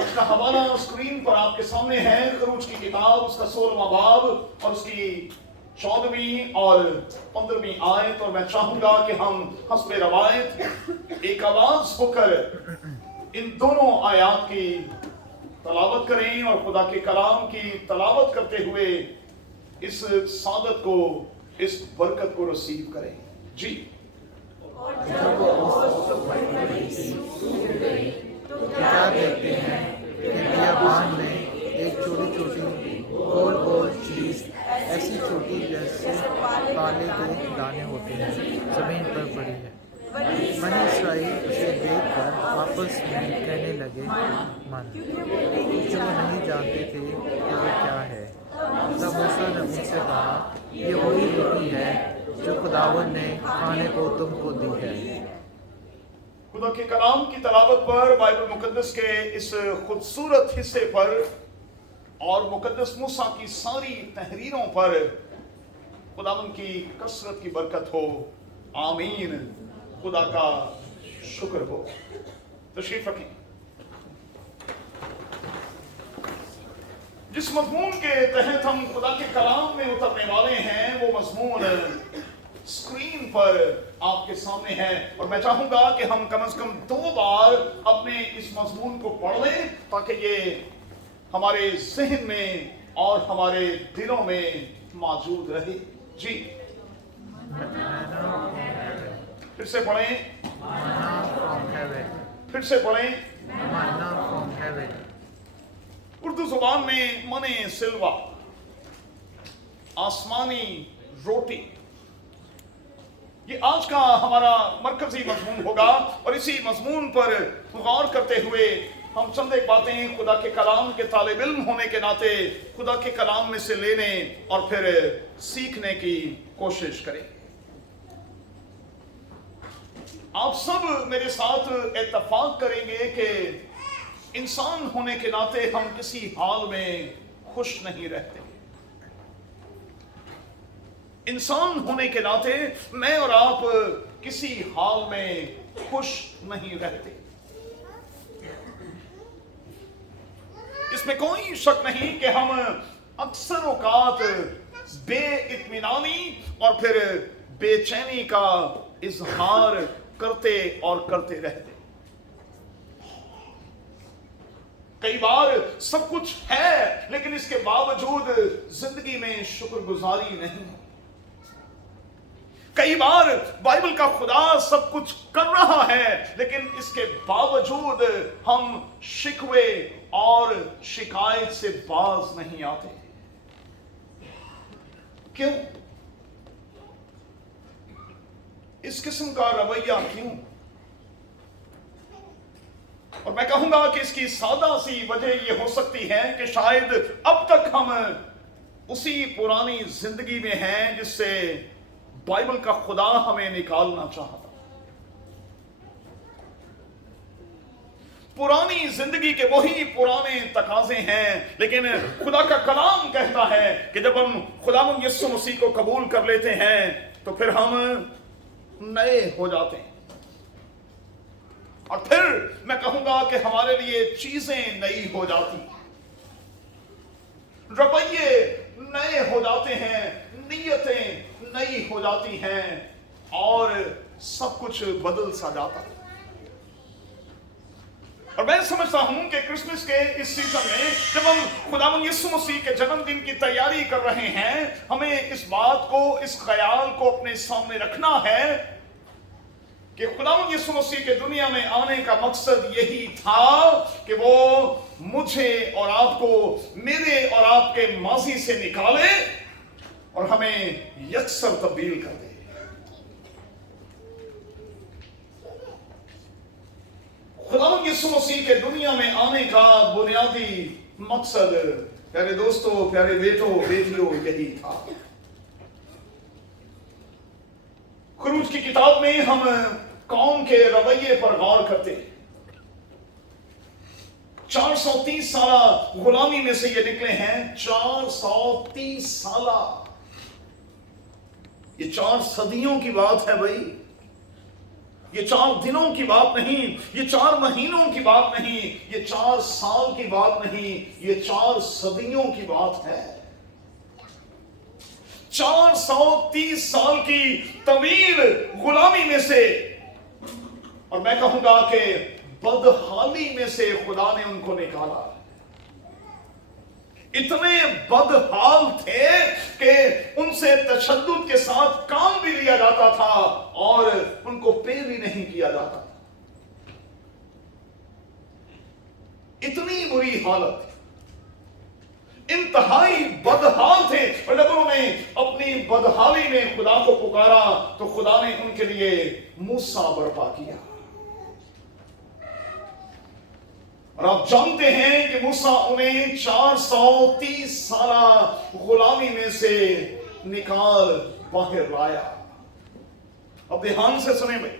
आज का हवाला स्क्रीन पर आपके सामने है, खरूज की किताब उसका 16वां बाब और उसकी 14वीं और 15वीं आयत। और मैं चाहूंगा कि हम हस्बे रवायत एक आवाज होकर इन दोनों आयात की तलावत करें और खुदा के कलाम की तलावत करते हुए इस सादत को, इस बरकत को रिसीव करें। जी। तो क्या देखते हैं कि बियाबान में एक छोटी छोटी गोल गोल चीज ऐसी छोटी जैसे काले के दाने होते हैं जमीन पर पड़ी है। बनी इसराइल उसे देखकर आपस में कहने लगे मन, क्योंकि वो नहीं जानते थे कि वो क्या है। तब मूसा ने उनसे कहा, ये वही रोटी है जो खुदावंद ने खाने को तुमको दी है। खुदा के कलाम की तलावत पर, बाइबल मुकद्दस के इस खूबसूरत हिस्से पर और मुकद्दस मूसा की सारी तहरीरों पर खुदावंद की कसरत की बरकत हो। आमीन। खुदा का शुक्र हो। तशरीफ रखें। जिस मजमून के तहत हम खुदा के कलाम में उतरने वाले हैं वो मजमून स्क्रीन पर आपके सामने है। और मैं चाहूंगा कि हम कम से कम 2 बार अपने इस मजमून को पढ़ लें ताकि ये हमारे जहन में और हमारे दिलों में मौजूद रहे। जी, फिर से पढ़ें, फिर से पढ़ें। उर्दू जुबान में मने सिलवा, आसमानी रोटी, ये आज का हमारा मरकजी मजमून होगा। और इसी मजमून पर गौर करते हुए हम चंद एक बातें खुदा के कलाम के तालिब इल्म होने के नाते खुदा के कलाम में से लेने और फिर सीखने की कोशिश करें। आप सब मेरे साथ इत्तेफाक करेंगे कि इंसान होने के नाते हम किसी हाल में खुश नहीं रहते। इंसान होने के नाते मैं और आप किसी हाल में खुश नहीं रहते। इसमें कोई शक नहीं कि हम अक्सर औकात बेइत्मीनानी और फिर बेचैनी का इजहार करते और करते रहते। कई बार सब कुछ है लेकिन इसके बावजूद जिंदगी में शुक्रगुजारी नहीं। कई बार बाइबल का खुदा सब कुछ कर रहा है लेकिन इसके बावजूद हम शिकवे और शिकायत से बाज नहीं आते। क्यों? इस किस्म का रवैया क्यों? और मैं कहूंगा कि इसकी सादा सी वजह यह हो सकती है कि शायद अब तक हम उसी पुरानी जिंदगी में हैं जिससे बाइबल का खुदा हमें निकालना चाहता। पुरानी जिंदगी के वही पुराने तकाजे हैं, लेकिन खुदा का कलाम कहता है कि जब हम खुदावंद यीशु मसीह को कबूल कर लेते हैं तो फिर हम नए हो जाते हैं। और फिर मैं कहूंगा कि हमारे लिए चीजें नई हो जाती, रवैये नए हो जाते हैं, नीयतें नई हो जाती हैं और सब कुछ बदल सा जाता है। और मैं समझता हूं कि क्रिसमस के इस सीजन में जब हम खुदावंद यीशु मसीह के जन्मदिन की तैयारी कर रहे हैं, हमें इस बात को, इस ख्याल को अपने सामने रखना है कि खुदावंद यीशु मसीह के दुनिया में आने का मकसद यही था कि वो मुझे और आपको मेरे और आपके माजी से निकाले और हमें यकसर तब्दील कर दे। खुदावंद यीशु मसीह के दुनिया में आने का बुनियादी मकसद, प्यारे दोस्तों, प्यारे बेटों बेटियों, यही था। खरूज की किताब में हम कौम के रवैये पर गौर करते हैं। 430 साल गुलामी में से ये निकले हैं। 430 साल, ये 4 सदियों की बात है भाई। ये 4 दिनों की बात नहीं, ये 4 महीनों की बात नहीं, ये 4 साल की बात नहीं, ये 4 सदियों की बात है। 430 साल की तवील गुलामी में से, और मैं कहूंगा कि बदहाली में से खुदा ने उनको निकाला। इतने बदहाल थे कि उनसे तशद्दुद के साथ काम भी लिया जाता था और उनको पे भी नहीं किया जाता था। इतनी बुरी हालत थी, इंतहाई बदहाल थे। और जब उन्होंने अपनी बदहाली में खुदा को पुकारा तो खुदा ने उनके लिए मूसा बर्पा किया। और आप जानते हैं कि मूसा उन्हें 430 साल गुलामी में से निकाल बाहर लाया। अब ध्यान से सुने भाई,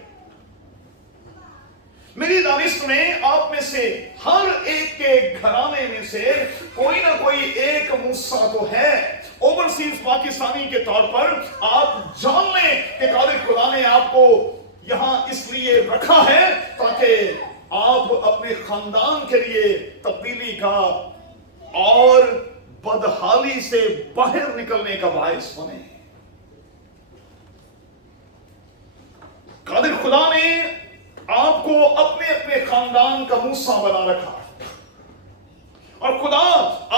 मेरी दानिश में आप में से हर एक के घराने में से कोई ना कोई एक मूसा तो है। ओवरसीज पाकिस्तानी के तौर पर आप जान लें कि खालिद खुदा ने आपको यहां इसलिए रखा है ताकि आप अपने खानदान के लिए तब्दीली का और बदहाली से बाहर निकलने का बायस बने। कादिर खुदा ने आपको अपने अपने खानदान का मूसा बना रखा और खुदा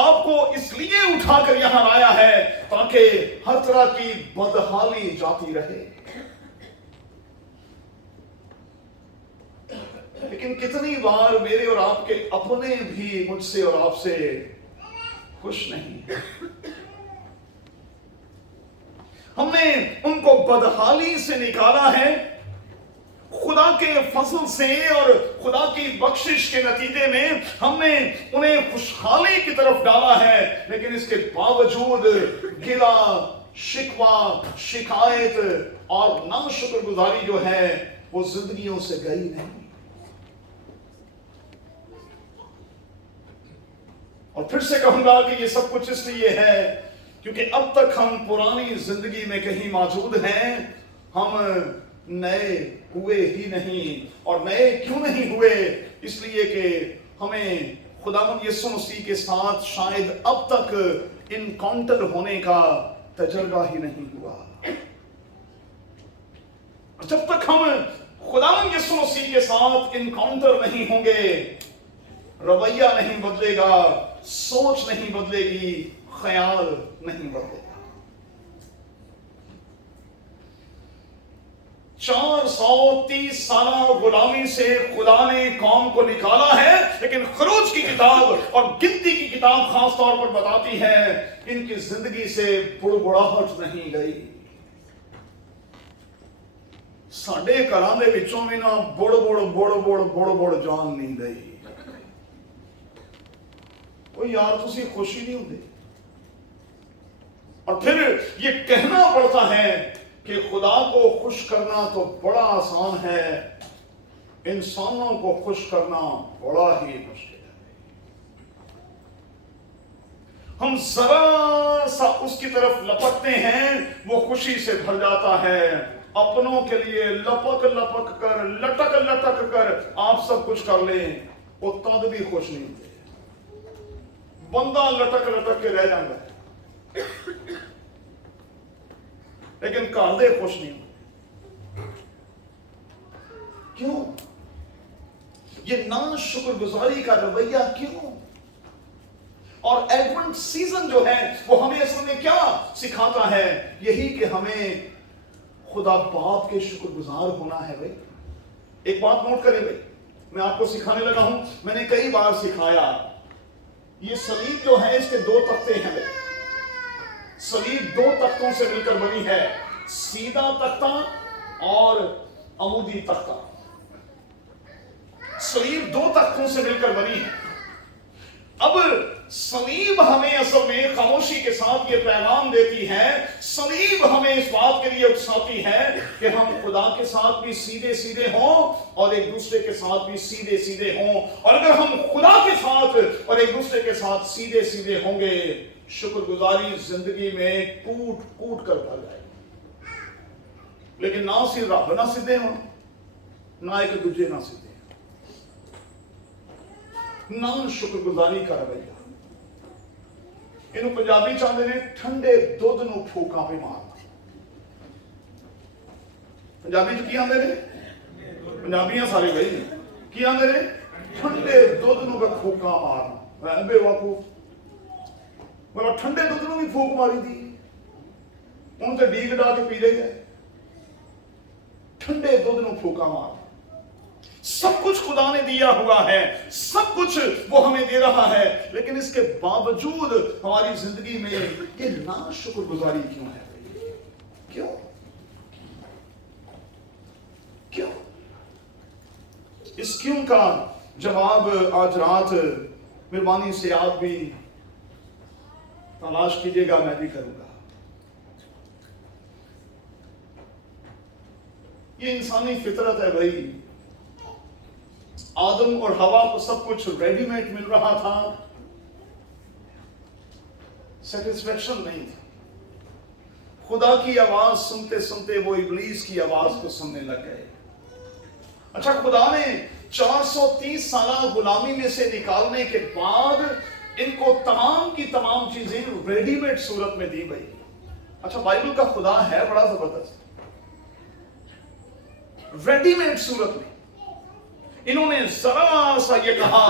आपको इसलिए उठाकर यहां लाया है ताकि हर तरह की बदहाली जाती रहे। लेकिन कितनी बार मेरे और आपके अपने भी मुझसे और आपसे खुश नहीं। हमने उनको बदहाली से निकाला है खुदा के फजल से और खुदा की बख्शिश के नतीजे में हमने उन्हें खुशहाली की तरफ डाला है। लेकिन इसके बावजूद गिला शिकवा शिकायत और नाशुक्रगुजारी जो है वो जिंदगियों से गई नहीं। और फिर से कहूंगा कि ये सब कुछ इसलिए है क्योंकि अब तक हम पुरानी जिंदगी में कहीं मौजूद हैं, हम नए हुए ही नहीं। और नए क्यों नहीं हुए? इसलिए कि हमें खुदावंद यीशु मसीह के साथ शायद अब तक इनकाउंटर होने का तजर्बा ही नहीं हुआ। जब तक हम खुदावंद यीशु मसीह के साथ इनकाउंटर नहीं होंगे, रवैया नहीं बदलेगा, सोच नहीं बदलेगी, ख्याल नहीं बदलेगा। 430 साल गुलामी से खुदा ने कौम को निकाला है। लेकिन खरूज की किताब और गिनती की किताब खास तौर पर बताती है इनकी जिंदगी से बुड़बुड़ाहट नहीं गई। साडे घरां दे विचों भी ना बुड़ जान नहीं गई। कोई यार तुसी खुशी नहीं होंगे। और फिर ये कहना पड़ता है कि खुदा को खुश करना तो बड़ा आसान है, इंसानों को खुश करना बड़ा ही मुश्किल है। हम जरा सा उसकी तरफ लपकते हैं, वो खुशी से भर जाता है। अपनों के लिए लपक लपक कर लटक लटक कर आप सब कुछ कर लें, वो तब भी खुश नहीं होते। बंदा लटक लटक के रह जाता है लेकिन घर दे खुश नहीं होते। क्यों? ये नाशुक्रगुजारी का रवैया क्यों? और एडवेंट सीजन जो है वो हमें असल में क्या सिखाता है? यही कि हमें खुदा बाप के शुक्रगुजार होना है। भाई एक बात नोट करें भाई, मैं आपको सिखाने लगा हूं, मैंने कई बार सिखाया। ये सलीब जो है इसके 2 तख्ते हैं भाई। सलीब 2 तख्तों से मिलकर बनी है, सीधा तख्ता और अमूदी तख्ता। सलीब 2 तख्तों से मिलकर बनी है। अब सलीब हमें असल में खामोशी के साथ ये पैगाम देती है, सलीब हमें इस बात के लिए उकसाती है कि हम खुदा के साथ भी सीधे सीधे हों और एक दूसरे के साथ भी सीधे सीधे हों। और अगर हम खुदा के साथ और एक दूसरे के साथ सीधे सीधे होंगे, शुक्रगुजारी जिंदगी में कूट कूट कर भर जाएगी। लेकिन ना सिर्फ रब ना सीधे हो, ना एक दूजे ना सीधे, ना शुक्रगुजारी का रवैया। इन्हों पंजाबी चाहते ने ठंडे दुध नूं फूकां पे मारना। पंजाबी च की आंदे ने, पंजाबियां सारे गई की आंदे ने, ठंडे दुध नूं फूकां मारना। बेवकूफ, मतलब ठंडे दुध नूं भी फूक मारी दी, उन तो डीग डा के पी रही है। ठंडे दुध नूं फूका मारना। सब कुछ खुदा ने दिया हुआ है, सब कुछ वो हमें दे रहा है, लेकिन इसके बावजूद हमारी जिंदगी में ये नाशुक्रगुजारी क्यों है? क्यों? क्यों? इस क्यों का जवाब आज रात मेहरबानी से आप भी तलाश कीजिएगा, मैं भी करूंगा। ये इंसानी फितरत है भाई। आदम और हवा को सब कुछ रेडीमेड मिल रहा था, सेटिस्फेक्शन नहीं था। खुदा की आवाज सुनते सुनते वो इब्लीस की आवाज को सुनने लग गए। अच्छा, खुदा ने 430 साल गुलामी में से निकालने के बाद इनको तमाम की तमाम चीजें रेडीमेड सूरत में दी गई। अच्छा, बाइबल का खुदा है बड़ा जबरदस्त। रेडीमेड सूरत में इन्होंने जरा सा ये कहा,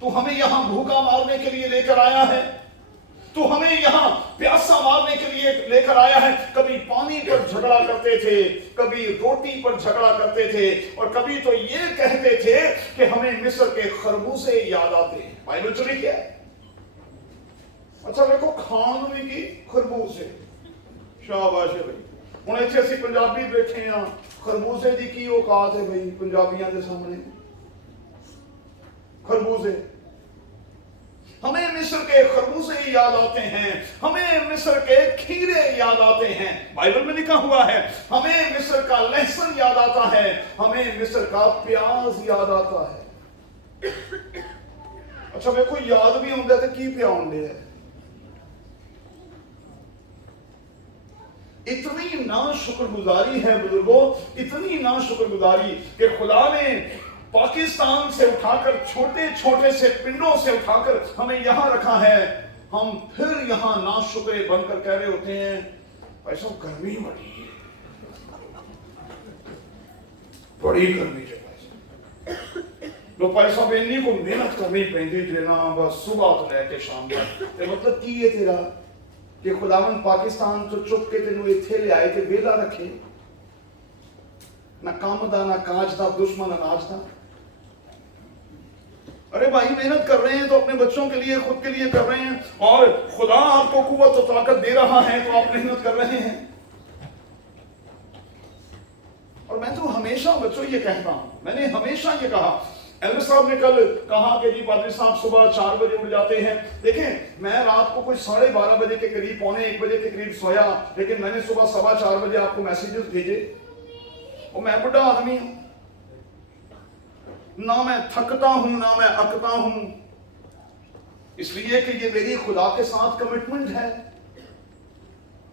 तू हमें यहां भूखा मारने के लिए लेकर आया है, तू हमें यहां प्यासा मारने के लिए लेकर आया है। कभी पानी पर झगड़ा करते थे, कभी रोटी पर झगड़ा करते थे, और कभी तो ये कहते थे कि हमें मिस्र के खरबूजे याद आते हैं। बाइबल च लिखा है। अच्छा देखो, खान भी की खरबूजे, शाबाश है भाई। ਹੁਣ ਇੱਥੇ ਅਸੀਂ ਪੰਜਾਬੀ ਬੈਠੇ ਆ, ਖਰਬੂਜ਼ੇ ਦੀ ਕੀ ਔਕਾਤ ਹੈ ਭਾਈ ਪੰਜਾਬੀਆਂ ਦੇ ਸਾਹਮਣੇ? खरबूजे, हमें मिस्र के खरबूजे याद आते हैं, हमें मिस्र के खीरे याद आते हैं। बाइबल में लिखा हुआ है हमें मिस्र का लहसुन याद आता है, हमें मिस्र का प्याज याद आता है। अच्छा देखो, याद भी आउंदा ते की पिया आउंदे है। इतनी ना शुक्रगुजारी है बुजुर्गों, इतनी ना शुक्रगुजारी कि खुदा ने पाकिस्तान से उठाकर, छोटे छोटे से पिंडों से उठाकर हमें यहां रखा है। हम फिर यहां नाशुक्रे बनकर कह रहे होते हैं पैसों गर्मी बड़ी है, बड़ी गर्मी है पैसा। लो पैसा बेनी को मेहनत करनी पैंदी देना बस सुबह तो लेके शाम तक। ते मतलब की है तेरा कि खुदावन पाकिस्तान तो चुप के तेनू इत्थे ले आए थे वेला रखे, ना काम दा ना काज दा, दुश्मन अनाज दा। अरे भाई मेहनत कर रहे हैं तो अपने बच्चों के लिए, खुद के लिए कर रहे हैं, और खुदा आपको कुव्वत और ताकत दे रहा है तो आप मेहनत कर रहे हैं। और मैं तो हमेशा बच्चों ये कहता हूं, मैंने हमेशा ये कहा, एल्डर साहब ने कल कहा कि जी पादरी साहब सुबह 4 बजे उठ जाते हैं। देखें, मैं रात को कोई 12:30 बजे के करीब, 1:45 के करीब सोया, लेकिन मैंने सुबह 4:15 बजे आपको मैसेजेस भेजे। और मैं बुढ़ा आदमी हूं, ना मैं थकता हूं ना मैं अकता हूं, इसलिए कि ये मेरी खुदा के साथ कमिटमेंट है।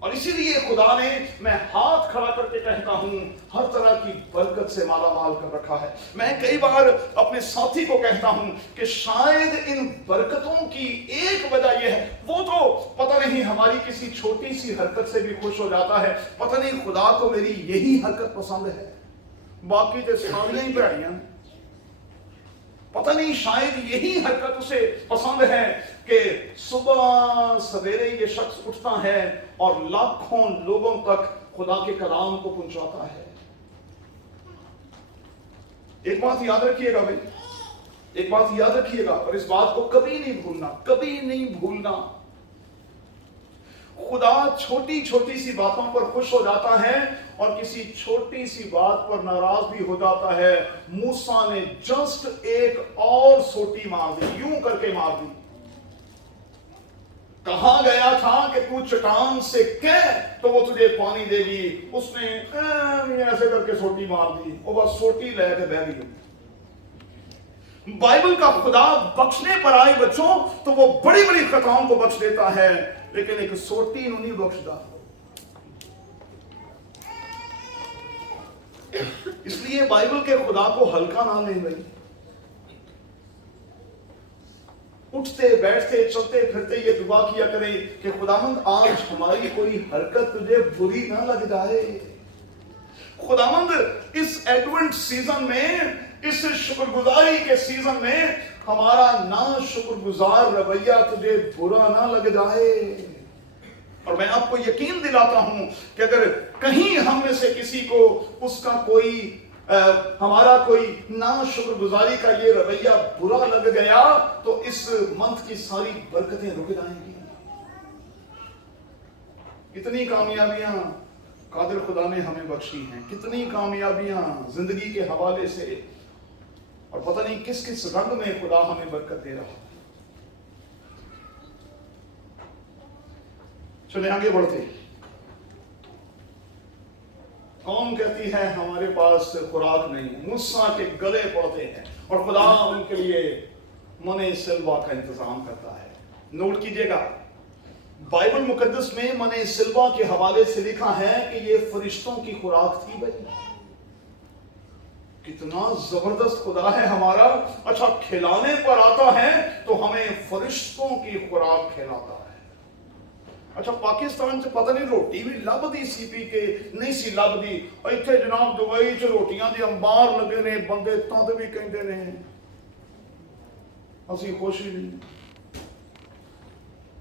और इसीलिए खुदा ने, मैं हाथ खड़ा करके कहता हूं, हर तरह की बरकत से माला माल कर रखा है। मैं कई बार अपने साथी को कहता हूं कि शायद इन बरकतों की एक वजह यह है, वो तो पता नहीं हमारी किसी छोटी सी हरकत से भी खुश हो जाता है, पता नहीं खुदा को मेरी यही हरकत पसंद है, बाकी तो सारियां ही भैड़ियां। पता नहीं शायद यही हरकत उसे पसंद है कि सुबह सवेरे ये शख्स उठता है और लाखों लोगों तक खुदा के कलाम को पहुंचाता है। एक बात याद रखिएगा भाई, एक बात याद रखिएगा, और इस बात को कभी नहीं भूलना, कभी नहीं भूलना। खुदा छोटी छोटी सी बातों पर खुश हो जाता है और किसी छोटी सी बात पर नाराज भी हो जाता है। मूसा ने जस्ट एक और सोटी मार दी, यूं करके मार दी। कहा गया था कि तू चट्टान से कह तो वो तुझे पानी देगी, उसने ऐसे करके सोटी मार दी, वो बस सोटी लेके बह गई। बाइबल का खुदा बख्शने पर आए बच्चों तो वो बड़ी बड़ी खताओं को बख्श देता है, लेकिन एक सोटी नहीं बख्शदा। इसलिए बाइबल के खुदा को हल्का ना लें भाई। उठते बैठते चलते फिरते ये दुआ किया करें कि खुदावंद आज हमारी कोई हरकत तुझे बुरी ना लग जाए। खुदावंद इस एडवेंट सीजन में, इस शुक्रगुजारी के सीजन में हमारा ना शुक्रगुजार रवैया तुझे बुरा ना लग जाए। और मैं आपको यकीन दिलाता हूं कि अगर कहीं हम में से किसी को उसका कोई हमारा कोई ना शुक्रगुजारी का ये रवैया बुरा लग गया तो इस मंथ की सारी बरकतें रुक जाएंगी। कितनी कामयाबियां कादिर खुदा ने हमें बख्शी हैं, कितनी कामयाबियां जिंदगी के हवाले से, और पता नहीं किस किस रंग में खुदा हमें बरकत दे रहा है। चले आगे बढ़ते। कौन कहती है हमारे पास खुराक नहीं, मूसा के गले पड़ते हैं और खुदा उनके लिए मने सिल्वा का इंतजाम करता है। नोट कीजिएगा, बाइबल मुकद्दस में मने सिल्वा के हवाले से लिखा है कि ये फरिश्तों की खुराक थी भाई। कितना जबरदस्त खुदा है हमारा। अच्छा, खिलाने पर आता है तो हमें फरिश्तों की खुराक खिलाता है। अच्छा, पाकिस्तान च पता नहीं रोटी भी लभदी सी पी के नहीं सी लभदी, इत्थे जनाब दुबई च रोटियां दे अंबार लगे ने, बंदे तद भी कहंदे ने असीं खुश ही नहीं।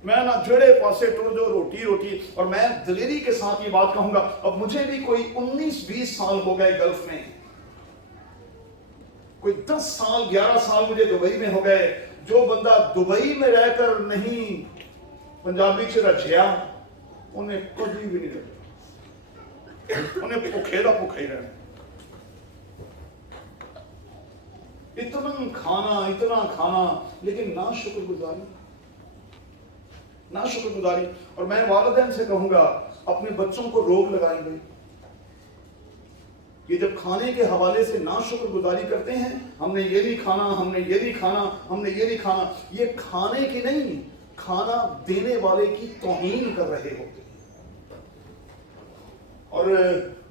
मैं ना जेड़े पासे टुर जो रोटी रोटी। और मैं दलेरी के साथ ये बात कहूंगा, अब मुझे भी कोई 19-20 साल हो गए गल्फ में, कोई 10 साल 11 साल मुझे दुबई में हो गए। जो बंदा दुबई में रहकर नहीं पंजाबी च रचिया उन्हें कुछ भी नहीं रचा, उन्हें भुखे का भुखा ही रहना। इतना खाना लेकिन ना शुक्रगुजारी, ना शुक्रगुजारी। और मैं वालिदैन से कहूंगा अपने बच्चों को रोक लगाएंगे कि जब खाने के हवाले से ना शुक्रगुजारी करते हैं, हमने ये नहीं खाना, हमने ये नहीं खाना, हमने ये नहीं खाना, ये खाने की नहीं, खाना देने वाले की तौहीन कर रहे होते हैं। और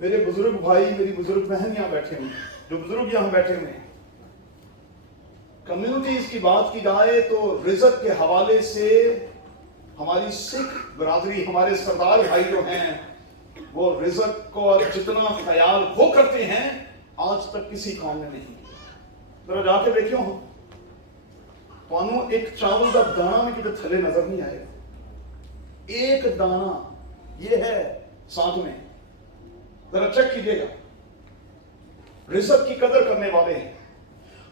मेरे बुजुर्ग भाई, मेरी बुजुर्ग बहन यहाँ बैठे हुए, जो बुजुर्ग यहाँ बैठे हुए, कम्युनिटीज की बात की जाए तो रिज़्क के हवाले से हमारी सिख बरादरी, हमारे सरदार भाई जो हैं, वो रिज़्क को जितना ख्याल वो करते हैं आज तक किसी कौम ने नहीं किया। जरा जाके देखियो, पानो एक चावल का दाना में कितने थले नजर नहीं आएगा। एक दाना ये है साथ में, जरा चेक कीजिएगा। रिज़्क की कदर करने वाले हैं।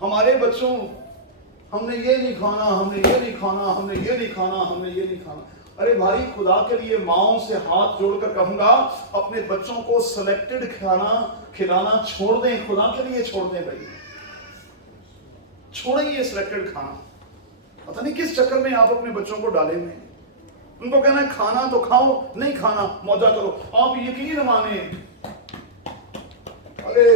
हमारे बच्चों, हमने ये नहीं खाना, हमने ये नहीं खाना, हमने ये नहीं खाना, हमने ये नहीं खाना। अरे भाई, खुदा के लिए माओं से हाथ जोड़कर कहूंगा अपने बच्चों को सिलेक्टेड खाना खिलाना छोड़ दें, खुदा के लिए छोड़ दें भाई, छोड़ें ये सिलेक्टेड खाना। पता नहीं किस चक्कर में आप अपने बच्चों को डाले हुए। उनको कहना है खाना तो खाओ, नहीं खाना मौजा करो। आप यकीन माने, अरे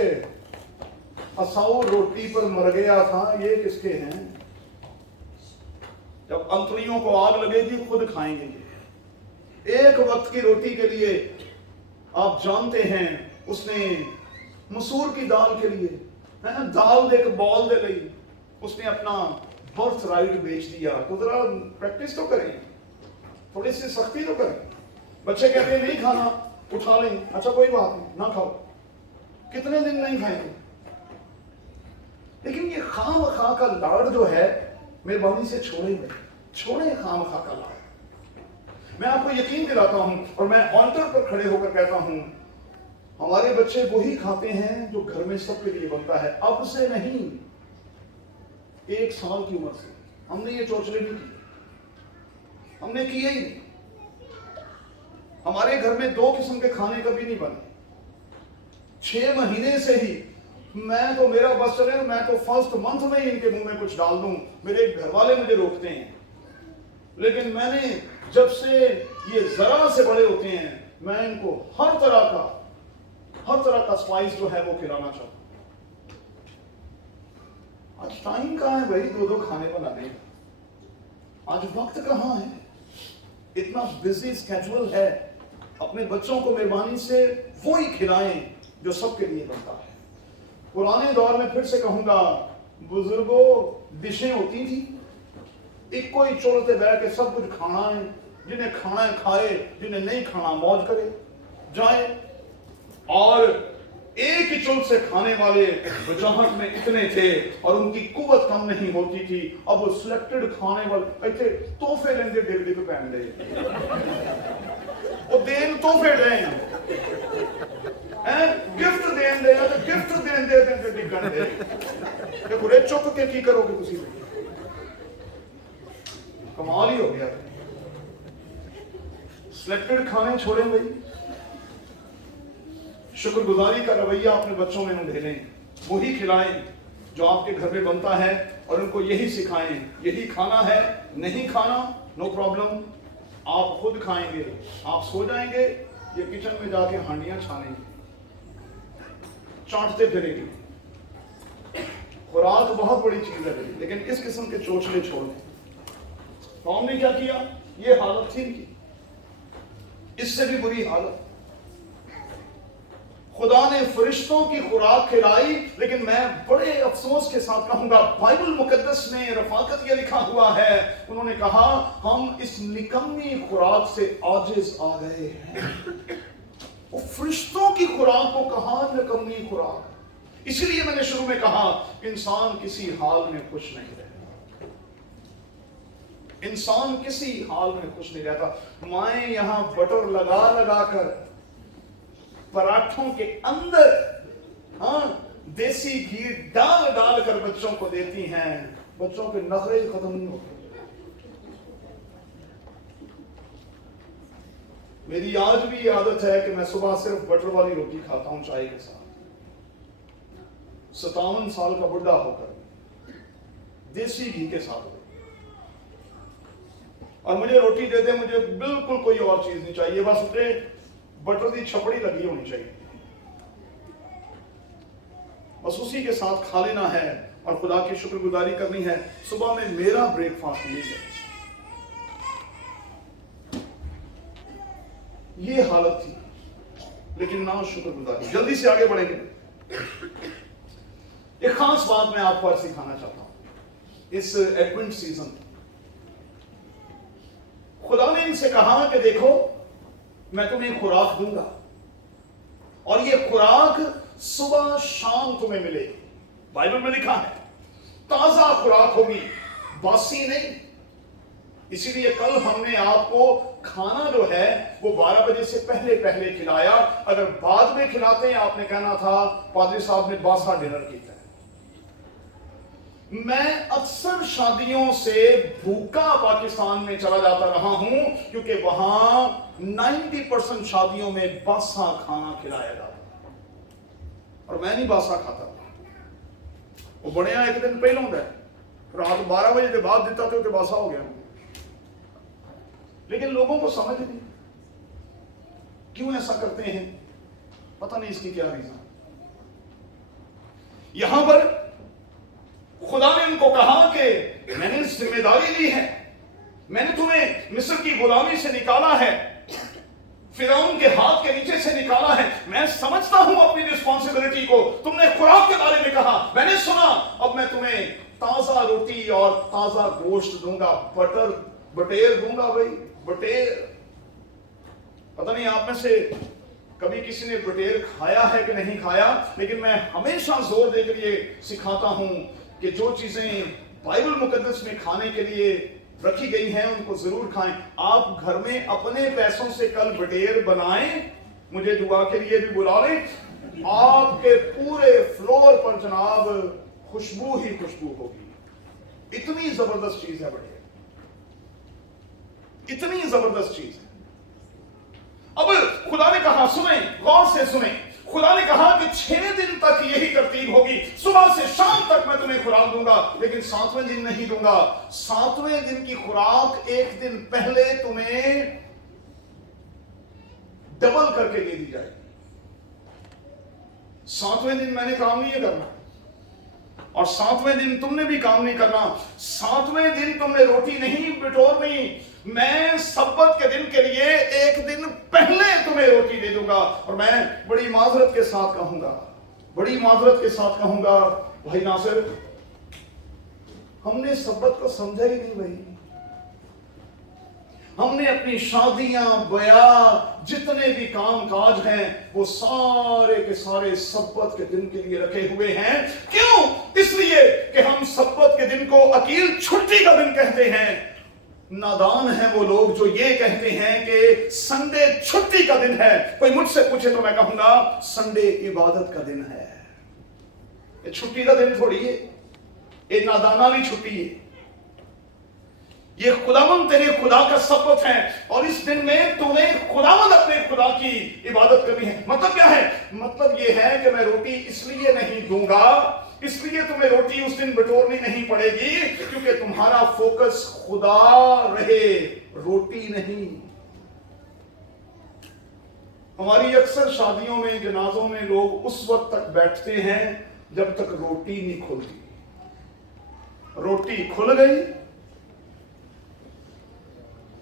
हसाओ रोटी पर मर गया था, ये किसके हैं? जब अंतड़ियों को आग लगेगी खुद खाएंगे। एक वक्त की रोटी के लिए आप जानते हैं उसने मसूर की दाल के लिए, है ना, दाल दे के बॉल दे गई, उसने अपना बर्थ राइट बेच दिया। तो जरा प्रैक्टिस तो करें, थोड़ी सी सख्ती तो करें। बच्चे कहते हैं नहीं खाना, उठा लें, अच्छा कोई बात नहीं, ना खाओ, कितने दिन नहीं खाएंगे। लेकिन ये खाम खा का लाड़ जो है, मेहरबानी से छोड़े खाम खा का लाड़। मैं आपको यकीन दिलाता हूं और मैं ऑल्टर पर खड़े होकर कहता हूं, हमारे बच्चे वही खाते हैं जो घर में सबके लिए बनता है। अब से नहीं, 1 साल की उम्र से हमने ये चौचले नहीं किए, हमने किए ही नहीं। हमारे घर में 2 किस्म के खाने कभी नहीं बने। 6 महीने से ही मैं तो, मेरा बस चले, मैं तो फर्स्ट मंथ में ही इनके मुंह में कुछ डाल दूं, मेरे घर वाले मुझे रोकते हैं। लेकिन मैंने जब से ये जरा से बड़े होते हैं, मैं इनको हर तरह का स्पाइस जो है वो खिलाना चाहता हूं। आज टाइम कहां है भाई 2-2 खाने बनाने का? आज वक्त कहां है? इतना बिजी स्केड्यूल है। अपने बच्चों को मेहरबानी से वो ही खिलाएं जो सबके लिए बनता है। पुराने दौर में फिर से कहूंगा, बुजुर्गों डिशें होती थी, एक कोई चोलते बैठ के सब कुछ खाना है, जिन्हें खाना है खाए, जिन्हें नहीं खाना मौज करे जाए। और एक ही चुल से खाने वाले वजाहत में इतने थे और उनकी कुव्वत कम नहीं होती थी। अब वो सिलेक्टेड खाने वाले ऐसे तोहफे लेंगे डेढ़ पे पहन दे, वो देन तोहफे दें, गिफ्ट देन दे, गिफ्ट देन दे डिगण दे, ते बुरे चुप के की करोगे तुसी? कमाल ही हो गया। सिलेक्टेड खाने छोड़ें भाई, शुक्रगुजारी का रवैया अपने बच्चों में ढेलें, वही खिलाएं जो आपके घर में बनता है और उनको यही सिखाएं, यही खाना है, नहीं खाना नो प्रॉब्लम, आप खुद खाएंगे, आप सो जाएंगे, ये किचन में जाके हांडियां छानेंगे, चाटते फिरेंगे। खुराक बहुत बड़ी चीज है, लेकिन इस किस्म के चोचले छोड़ दें। कौन ने क्या किया? ये हालत थी इनकी, इससे भी बुरी हालत। खुदा ने फरिश्तों की खुराक खिलाई, लेकिन मैं बड़े अफसोस के साथ कहूंगा, बाइबल मुकद्दस में रफाकत ये लिखा हुआ है, उन्होंने कहा हम इस निकम्मी खुराक से आजिज आ गए हैं। वो फरिश्तों की खुराक को कहा निकम्मी खुराक। इसलिए मैंने शुरू में कहा, इंसान किसी हाल में खुश नहीं रहता, इंसान किसी हाल में खुश नहीं रहता। माएं यहां बटर लगा लगा कर पराठों के अंदर देसी घी डाल डाल कर बच्चों को देती हैं, बच्चों के नखरे खत्म नहीं होते। मेरी आज भी आदत है कि मैं सुबह सिर्फ बटर वाली रोटी खाता हूं चाय के साथ। 57 साल का बुढ़ा होकर देसी घी के साथ, और मुझे रोटी दे दे, मुझे बिल्कुल कोई और चीज नहीं चाहिए, बस उसे बटर की छपड़ी लगी होनी चाहिए, बस उसी के साथ खा लेना है और खुदा की शुक्रगुजारी करनी है। सुबह में मेरा ब्रेकफास्ट नहीं है। ये हालत थी, लेकिन ना शुक्रगुजारी। जल्दी से आगे बढ़ेंगे। एक खास बात मैं आपको आज सिखाना चाहता हूं। इस एडवेंट सीजन खुदा ने इनसे कहा कि देखो मैं तुम्हें खुराक दूंगा, और ये खुराक सुबह शाम तुम्हें मिलेगी। बाइबल में लिखा है ताजा खुराक होगी, बासी नहीं। इसीलिए कल हमने आपको खाना जो है वो 12 बजे से पहले पहले खिलाया। अगर बाद में खिलाते हैं, आपने कहना था पादरी साहब ने बासा डिनर किया है। मैं अक्सर शादियों से भूखा पाकिस्तान में चला जाता रहा हूं, क्योंकि वहां 90% शादियों में बासा खाना खिलाया जाता, और मैं नहीं बासा खाता। वो बढ़िया एक दिन पहले होता है, रात 12 बजे के बाद देता तो बासा हो गया। लेकिन लोगों को समझ नहीं क्यों ऐसा करते हैं, पता नहीं इसकी क्या रीजन। यहां पर खुदा ने उनको कहा कि मैंने जिम्मेदारी ली है, मैंने तुम्हें मिस्र की गुलामी से निकाला है, फिरौन के हाथ के नीचे से निकाला है। मैं समझता हूं अपनी रिस्पॉन्सिबिलिटी को। तुमने खुराक के बारे में कहा, मैंने सुना, अब मैं तुम्हें ताजा रोटी और ताजा गोश्त दूंगा, बटेर दूंगा। भाई बटेर, पता नहीं आप में से कभी किसी ने बटेर खाया है कि नहीं खाया, लेकिन मैं हमेशा जोर देकर ये सिखाता हूं कि जो चीजें बाइबल मुकद्दस में खाने के लिए रखी गई हैं उनको जरूर खाएं। आप घर में अपने पैसों से कल बटेर बनाएं, मुझे दुआ के लिए भी बुला लें, आपके पूरे फ्लोर पर जनाब खुशबू ही खुशबू होगी। इतनी जबरदस्त चीज है बटेर, इतनी जबरदस्त चीज है। अब खुदा ने कहा, सुने, गौर से सुने, खुदा ने कहा कि 6 दिन तक यही तरतीब होगी, सुबह से शाम तक मैं तुम्हें खुराक दूंगा, लेकिन 7वें दिन नहीं दूंगा। 7वें दिन की खुराक एक दिन पहले तुम्हें डबल करके दे दी जाएगी। 7वें दिन मैंने काम नहीं करना, और 7वें दिन तुमने भी काम नहीं करना। 7वें दिन तुमने रोटी नहीं बिटोरनी, मैं सब्बत के दिन के लिए एक दिन पहले तुम्हें रोटी दे दूंगा। और मैं बड़ी माजरत के साथ कहूंगा, बड़ी माजरत के साथ कहूंगा भाई नासिर, हमने सब्बत को समझा ही नहीं भाई। हमने अपनी शादियां, ब्याह, जितने भी काम काज हैं वो सारे के सारे सब्बत के दिन के लिए रखे हुए हैं। क्यों? इसलिए कि हम सब्बत के दिन को अकील छुट्टी का दिन कहते हैं। नादान हैं वो लोग जो ये कहते हैं कि संडे छुट्टी का दिन है। कोई मुझसे पूछे तो मैं कहूंगा संडे इबादत का दिन है, ये छुट्टी का दिन थोड़ी है, ये नादानाली छुट्टी है। ये खुदावंद तेरे खुदा का सब्बत है और इस दिन में तुम्हें खुदावंद अपने खुदा की इबादत करनी है। मतलब क्या है? मतलब ये है कि मैं रोटी इसलिए नहीं दूंगा, इसलिए तुम्हें रोटी उस दिन बटोरनी नहीं पड़ेगी क्योंकि तुम्हारा फोकस खुदा रहे, रोटी नहीं। हमारी अक्सर शादियों में, जनाजों में लोग उस वक्त तक बैठते हैं जब तक रोटी नहीं खुलती। रोटी खुल गई,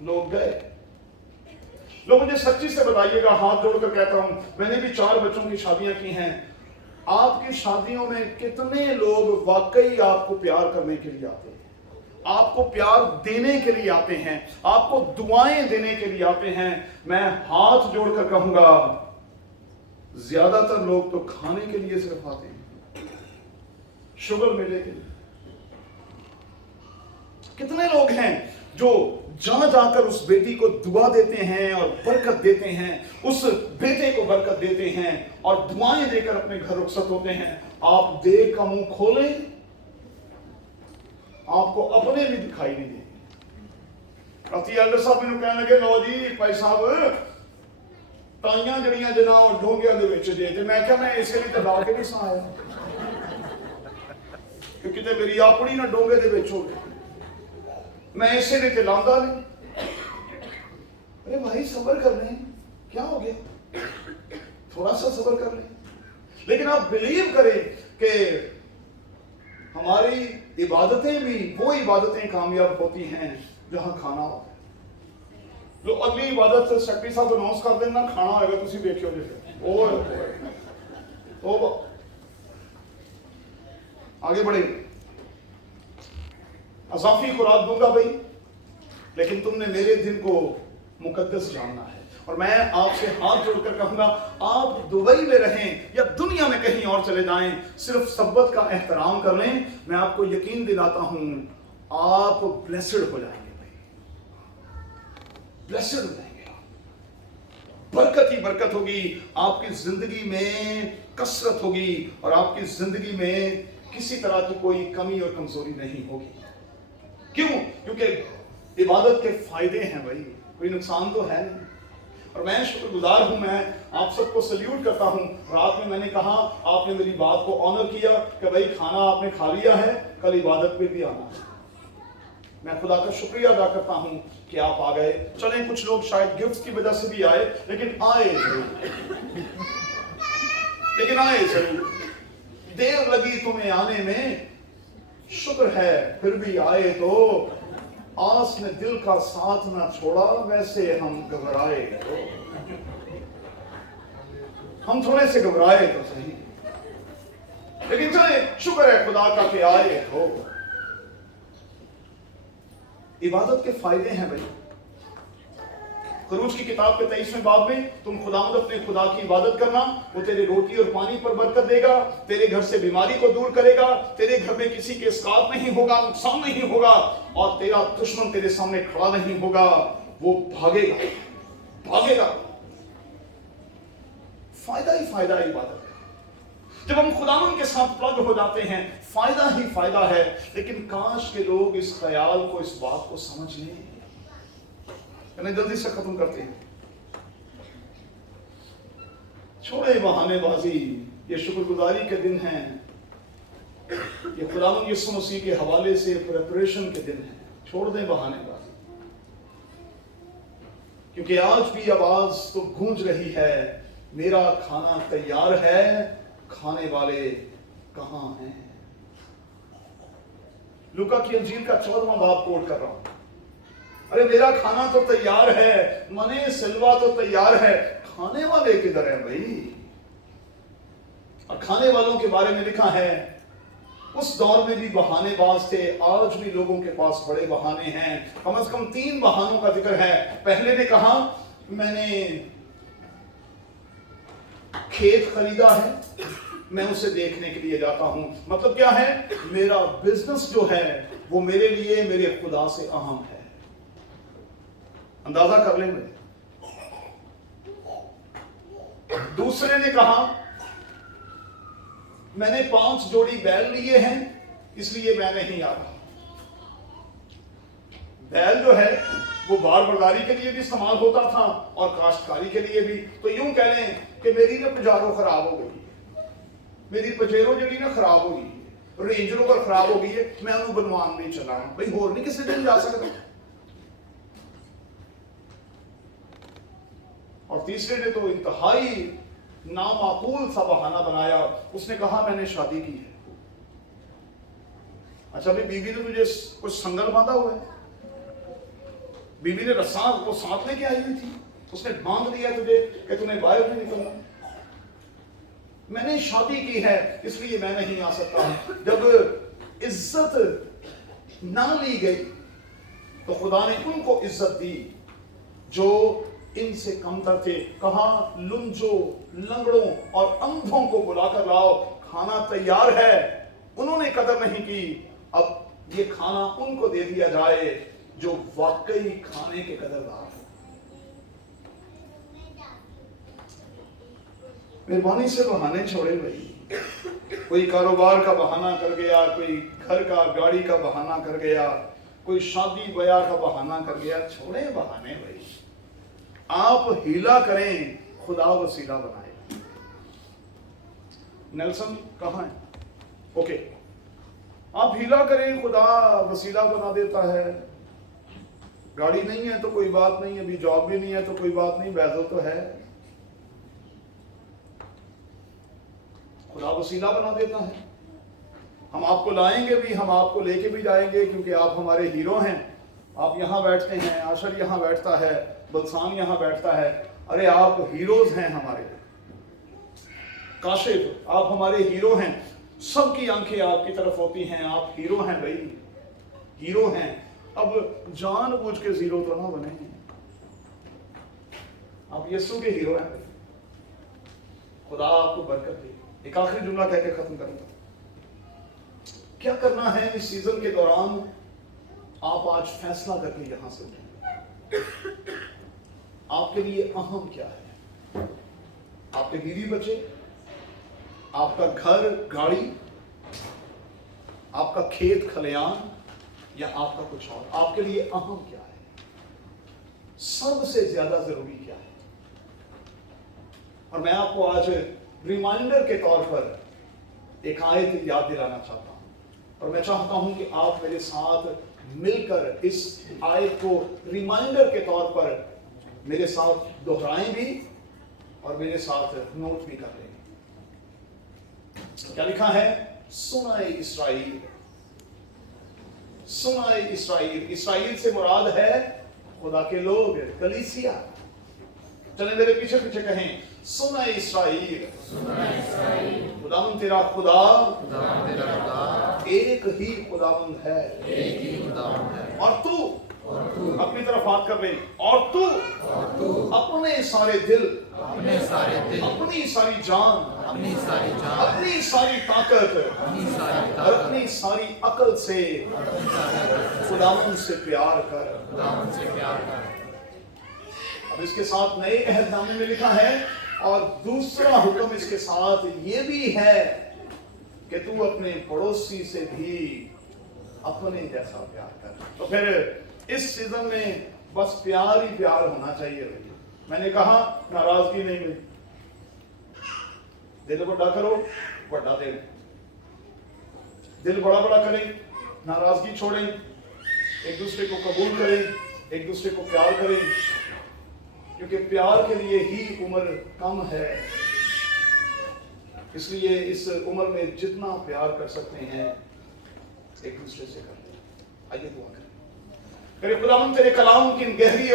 लोग गए। लोग मुझे सच्ची से बताइएगा, हाथ जोड़कर कहता हूं, मैंने भी 4 बच्चों की शादियां की हैं। आपकी शादियों में कितने लोग वाकई आपको प्यार करने के लिए आते हैं, आपको प्यार देने के लिए आते हैं, आपको दुआएं देने के लिए आते हैं? मैं हाथ जोड़कर कहूंगा ज्यादातर लोग तो खाने के लिए सिर्फ आते हैं, शुगर मिले के लिए। कितने लोग हैं जो जहां जाकर उस बेटी को दुआ देते हैं और बरकत देते हैं, उस बेटे को बरकत देते हैं और दुआएं देकर अपने घर रुखसत होते हैं। आप देख का मुंह खोलें, आपको अपने भी दिखाई नहीं देंगे। राती एल्डर साहब मैंने कहने लगे, लो जी भाई साहब, ताइयां जड़ियां जना ढोंगिया दे विच जे, ते मैं क्या मैं इसलिए तो ला के नहीं सा आया कि किते मेरी अपनी ना डोंगे दे विच हो, मैं इसे लेके लांदा नहीं। अरे भाई सब्र कर लें, क्या हो गया, थोड़ा सा सब्र कर लें। लेकिन आप बिलीव करें कि हमारी इबादतें भी वो इबादतें कामयाब होती हैं जहां खाना होता है। जो अगली इबादत सेक्रेटरी साहब अनाउंस कर देना खाना होगा, तुसी देखियो जी, ओ आगे बढ़े। अज़ाफ़ी खुराक दूंगा भाई, लेकिन तुमने मेरे दिन को मुकद्दस जानना है। और मैं आपसे हाथ जोड़कर कहूंगा, आप दुबई में रहें या दुनिया में कहीं और चले जाएं, सिर्फ सब्बत का एहतराम कर लें। मैं आपको यकीन दिलाता हूं आप ब्लेस्ड हो जाएंगे भाई, ब्लेस्ड हो जाएंगे। बरकत ही बरकत होगी, आपकी जिंदगी में कसरत होगी और आपकी जिंदगी में किसी तरह की कोई कमी और कमजोरी नहीं होगी। क्यों? क्योंकि इबादत के फायदे हैं भाई, कोई नुकसान तो है नहीं। और मैं शुक्रगुजार हूं, मैं आप सबको सल्यूट करता हूं। रात में मैंने कहा, आपने मेरी बात को ऑनर किया कि भाई खाना आपने खा लिया है, कल इबादत पे भी आना है। मैं खुदा का शुक्रिया अदा करता हूं कि आप आ गए। चलें, कुछ लोग शायद गिफ्ट की वजह से भी आए, लेकिन आए जरूर। देर लगी तुम्हें आने में, शुक्र है फिर भी आए। तो आस ने दिल का साथ ना छोड़ा, वैसे हम घबराए तो, हम थोड़े से घबराए तो सही, लेकिन चले शुक्र है खुदा का कि आए हो। इबादत के फायदे हैं भाई। खरूज की किताब के 23वें बाब में, तुम खुदावंद अपने खुदा की इबादत करना, वो तेरे रोटी और पानी पर बरकत देगा, तेरे घर से बीमारी को दूर करेगा, तेरे घर में किसी के इसकात नहीं होगा, नुकसान नहीं होगा, और तेरा दुश्मन तेरे सामने खड़ा नहीं होगा, वो भागेगा। फायदा ही फायदा इबादत है। जब हम खुदावंद के साथ प्लग हो जाते हैं, फायदा ही फायदा है। लेकिन काश के लोग इस ख्याल को, इस बात को समझ लें। जल्दी से खत्म करते हैं, छोड़े बहानेबाजी। ये शुक्रगुजारी के दिन हैं, ये खुदावंद यीशु मसीह के हवाले से प्रिपरेशन के दिन हैं। छोड़ दें बहानेबाजी, क्योंकि आज भी आवाज तो गूंज रही है, मेरा खाना तैयार है, खाने वाले कहां हैं। लूका की अंजील का 14वां बाब कोट कर रहा हूं। अरे मेरा खाना तो तैयार है, मने सिलवा तो तैयार है, खाने वाले किधर है भाई? और खाने वालों के बारे में लिखा है उस दौर में भी बहाने बाज थे, आज भी लोगों के पास बड़े बहाने हैं। कम से कम 3 बहानों का जिक्र है। पहले ने कहा मैंने खेत खरीदा है, मैं उसे देखने के लिए जाता हूं। मतलब क्या है, मेरा बिजनेस जो है वो मेरे लिए मेरे खुदा से अहम है। अंदाजा कर लेंगे। दूसरे ने कहा मैंने 5 जोड़ी बैल लिए हैं, इसलिए मैं नहीं आ रहा। बैल जो है वो बार बर्दारी के लिए भी इस्तेमाल होता था और काश्तकारी के लिए भी। तो यूं कह लें कि मेरी ना पजारो खराब हो गई, मेरी पजेरो जड़ी ना खराब हो गई, रेंज रोवर खराब हो गई है, मैं उन्हें बनवान नहीं चला भाई, होर नहीं किसी दिन जा सकता। और तीसरे ने तो इंतहाई नामाकूल सा बहाना बनाया। उसने कहा मैंने शादी की है। अच्छा भाई, बीवी ने तुझे कुछ संगल बांधा हुआ है? बीवी ने रस्सा वो साथ लेके आई हुई थी, उसने बांध दिया तुझे कि तुम्हें बाहर नहीं निकलना। मैंने शादी की है इसलिए मैं नहीं आ सकता। जब इज्जत ना ली गई तो खुदा ने उनको इज्जत दी जो इनसे कमतर थे। कहा लुंजो, लंगड़ों और अंधों को बुलाकर लाओ, खाना तैयार है। उन्होंने कदर नहीं की। अब ये खाना उनको दे दिया जाए जो वाकई खाने के कदरदार है। मेहरबानी से बहाने छोड़े भाई। कोई कारोबार का बहाना कर गया, कोई घर का गाड़ी का बहाना कर गया, कोई शादी ब्याह का बहाना कर गया। छोड़े बहाने भाई, आप हीला करें, खुदा वसीला बनाए। नेल्सन कहाँ है? ओके, आप हीला करें, खुदा वसीला बना देता है। गाड़ी नहीं है तो कोई बात नहीं, अभी जॉब भी नहीं है तो कोई बात नहीं, बैजो तो है, खुदा वसीला बना देता है। हम आपको लाएंगे भी, हम आपको लेके भी जाएंगे, क्योंकि आप हमारे हीरो हैं। आप यहाँ बैठते हैं, आशर यहाँ बैठता है, बलसान यहाँ बैठता है। अरे आप हीरोज हैं हमारे। काशिफ आप हमारे हीरो हैं। सबकी आंखें आपकी तरफ होती हैं, आप हीरो हैं भाई, हीरो हैं। अब जानबूझ के जीरो तो ना बने, आप यीशु के हीरो हैं। खुदा आपको बरकत दे। एक आखिरी जुमला कह के खत्म करूंगा। क्या करना है इस सीजन के दौरान? आप आज फैसला करके यहां से उठें। आपके लिए अहम क्या है? आपके बीवी बच्चे, आपका घर गाड़ी, आपका खेत खलियान, या आपका कुछ और? आपके लिए अहम क्या है? सबसे ज्यादा जरूरी क्या है? और मैं आपको आज रिमाइंडर के तौर पर एक आयत याद दिलाना चाहता हूं, और मैं चाहता हूं कि आप मेरे साथ मिलकर इस आयत को रिमाइंडर के तौर पर मेरे साथ दोहराएं भी और मेरे साथ नोट भी कर लें। क्या लिखा है? सुनाए इस्राएल, सुनाए इस्राएल। इस्राएल से मुराद है खुदा के लोग, कलीसिया। चले मेरे पीछे पीछे कहें, सुनाए इस्राएल, खुदावंद तेरा खुदा एक ही खुदावंद है, एक ही खुदावंद है। और तू अपनी तरफ हाथ कर रही, और तू अपने सारे दिल, अपने सारे दिल, अपनी सारी जान, अपनी सारी जान, अपनी सारी ताकत, अपनी सारी और ताकत, अपनी सारी अकल से अपनी सारी अकल से खुदावंद से प्यार कर। खुदावंद से प्यार कर। अब इसके साथ नए अहदनामे में लिखा है, और दूसरा हुक्म इसके साथ ये भी है कि तू अपने पड़ोसी से भी अपने जैसा प्यार कर। तो फिर इस सीजन में बस प्यार ही प्यार होना चाहिए भाई। मैंने कहा नाराजगी नहीं मिली। दिल बड़ा करो, बड़ा दिल, दिल बड़ा बड़ा करें, नाराजगी छोड़ें, एक दूसरे को कबूल करें, एक दूसरे को प्यार करें, क्योंकि प्यार के लिए ही उम्र कम है। इसलिए इस उम्र में जितना प्यार कर सकते हैं एक दूसरे से कर लें। आइए दुआ करें। मेरे खुदावंद तेरे कलाम की गहरी और